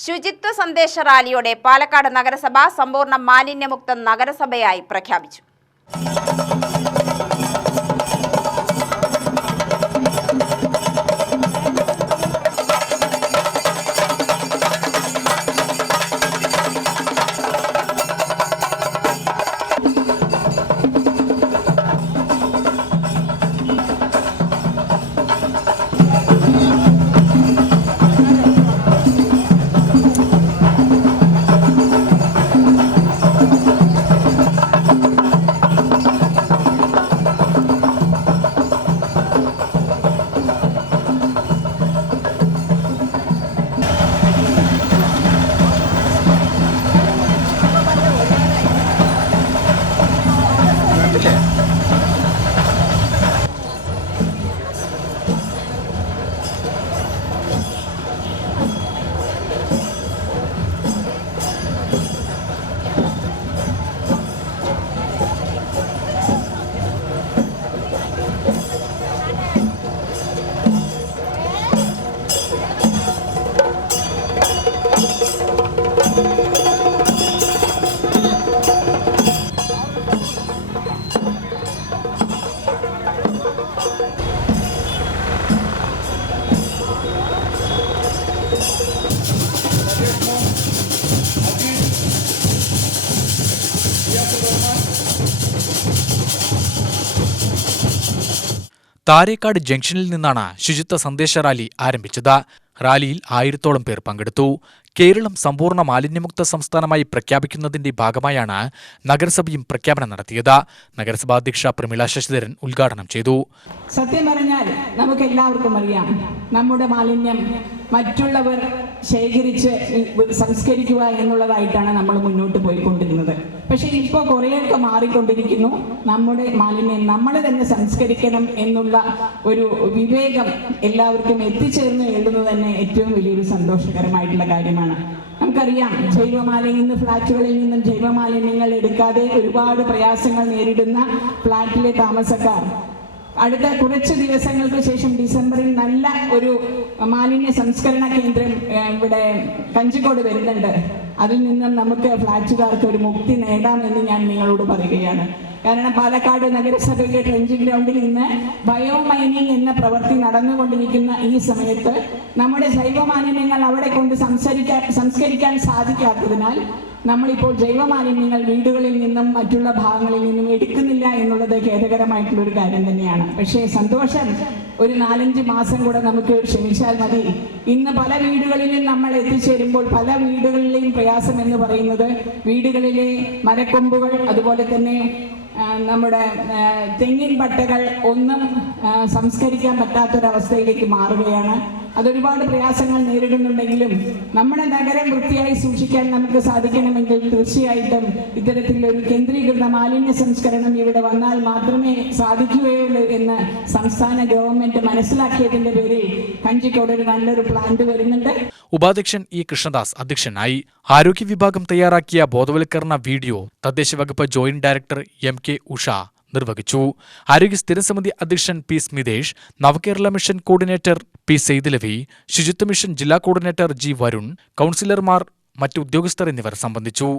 ശുചിത്വ സന്ദേശ റാലിയോടെ പാലക്കാട് നഗരസഭ സമ്പൂർണ്ണ മാലിന്യമുക്ത നഗരസഭയായി പ്രഖ്യാപിച്ചു. താരേക്കാട് ജംഗ്ഷനിൽ നിന്നാണ് ശുചിത്വ സന്ദേശ റാലി ആരംഭിച്ചത്. റാലിയിൽ 1000-ഓളം പേർ പങ്കെടുത്തു. കേരളം സമ്പൂർണ്ണ മാലിന്യമുക്ത സംസ്ഥാനമായി പ്രഖ്യാപിക്കുന്നതിന്റെ ഭാഗമായാണ് നഗരസഭയും പ്രഖ്യാപനം നടത്തിയത്. നഗരസഭാ അധ്യക്ഷ പ്രമീള ശശിധരൻ ഉദ്ഘാടനം ചെയ്തു. സത്യം പറഞ്ഞാൽ നമുക്ക് എല്ലാവർക്കും അറിയാം, നമ്മുടെ മാലിന്യം മറ്റുള്ളവർ ശേഖരിച്ച് സംസ്കരിക്കുക എന്നുള്ളതായിട്ടാണ് നമ്മൾ മുന്നോട്ട് പോയിക്കൊണ്ടിരുന്നത്. പക്ഷേ ഇപ്പോൾ കുറേയൊക്കെ മാറിക്കൊണ്ടിരിക്കുന്നു. നമ്മുടെ മാലിന്യം നമ്മൾ തന്നെ സംസ്കരിക്കണം എന്നുള്ള ഒരു വിവേകം എല്ലാവർക്കും എത്തിച്ചേർന്ന് എഴുതുന്നത് തന്നെ ഏറ്റവും വലിയൊരു സന്തോഷകരമായിട്ടുള്ള കാര്യമാണ്. നമുക്കറിയാം, ഇന്ന് ഫ്ലാറ്റുകളിൽ നിന്നും ജൈവമാലിന്യങ്ങൾ എടുക്കാതെ ഒരുപാട് പ്രയാസങ്ങൾ നേരിടുന്ന ഫ്ലാറ്റിലെ താമസക്കാർ അടുത്ത കുറച്ച് ദിവസങ്ങൾക്ക് ശേഷം ഡിസംബറിൽ നല്ല ഒരു മാലിന്യ സംസ്കരണ കേന്ദ്രം ഇവിടെ കഞ്ചിക്കോട് വരുന്നുണ്ട്. അതിൽ നിന്നും നമുക്ക് ഫ്ലാറ്റുകാർക്ക് ഒരു മുക്തി നേടാമെന്ന് ഞാൻ നിങ്ങളോട് പറയുകയാണ്. കാരണം പാലക്കാട് നഗരസഭയുടെ ട്രെഞ്ചിങ് ഗ്രൗണ്ടിൽ ഇന്ന് ബയോ മൈനിങ് എന്ന പ്രവൃത്തി നടന്നുകൊണ്ടിരിക്കുന്ന ഈ സമയത്ത് നമ്മുടെ ജൈവമാലിന്യങ്ങൾ അവിടെ കൊണ്ട് സംസ്കരിക്കാൻ സാധിക്കാത്തതിനാൽ നമ്മളിപ്പോൾ ജൈവമാലിന്യങ്ങൾ വീടുകളിൽ നിന്നും മറ്റുള്ള ഭാഗങ്ങളിൽ നിന്നും എടുക്കുന്നില്ല എന്നുള്ളത് ഖേദകരമായിട്ടുള്ളൊരു കാര്യം തന്നെയാണ്. പക്ഷേ സന്തോഷം, ഒരു 4-5 മാസം കൂടെ നമുക്ക് ക്ഷമിച്ചാൽ മതി. ഇന്ന് പല വീടുകളിലും നമ്മൾ എത്തിച്ചേരുമ്പോൾ പല വീടുകളിലെയും പ്രയാസം എന്ന് പറയുന്നത് വീടുകളിലെ മരക്കൊമ്പുകൾ, അതുപോലെ തന്നെ നമ്മുടെ തെങ്ങിൻ പട്ടകൾ ഒന്നും സംസ്കരിക്കാൻ പറ്റാത്തൊരവസ്ഥയിലേക്ക് മാറുകയാണ്. അതൊരുപാട് പ്രയാസങ്ങൾ നേരിടുന്നുണ്ടെങ്കിലും നമ്മുടെ നഗരം വൃത്തിയായി സൂക്ഷിക്കാൻ നമുക്ക് സാധിക്കണമെങ്കിൽ തീർച്ചയായിട്ടും ഇത്തരത്തിലൊരു കേന്ദ്രീകൃത മാലിന്യ സംസ്കരണം ഇവിടെ വന്നാൽ മാത്രമേ സാധിക്കുകയുള്ളൂ എന്ന് സംസ്ഥാന ഗവൺമെന്റ് മനസ്സിലാക്കിയതിന്റെ പേരിൽ കഞ്ചിക്കോട് ഒരു നല്ലൊരു പ്ലാന്റ് വരുന്നുണ്ട്. ഉപാധ്യക്ഷൻ ഇ കൃഷ്ണദാസ് അധ്യക്ഷനായി. ആരോഗ്യ വിഭാഗം തയ്യാറാക്കിയ ബോധവൽക്കരണ വീഡിയോ തദ്ദേശ വകുപ്പ് ജോയിന്റ് ഡയറക്ടർ MK ഉഷ നിർവഹിച്ചു. ആരോഗ്യ സ്ഥിരസമിതി അധ്യക്ഷൻ പി സ്മിതേഷ്, നവകേരള മിഷൻ കോർഡിനേറ്റർ പി സെയ്ദലവി, ശുചിത്വ മിഷൻ ജില്ലാ കോർഡിനേറ്റർ G വരുൺ, കൗൺസിലർമാർ, മറ്റു ഉദ്യോഗസ്ഥർ എന്നിവർ സംബന്ധിച്ചു.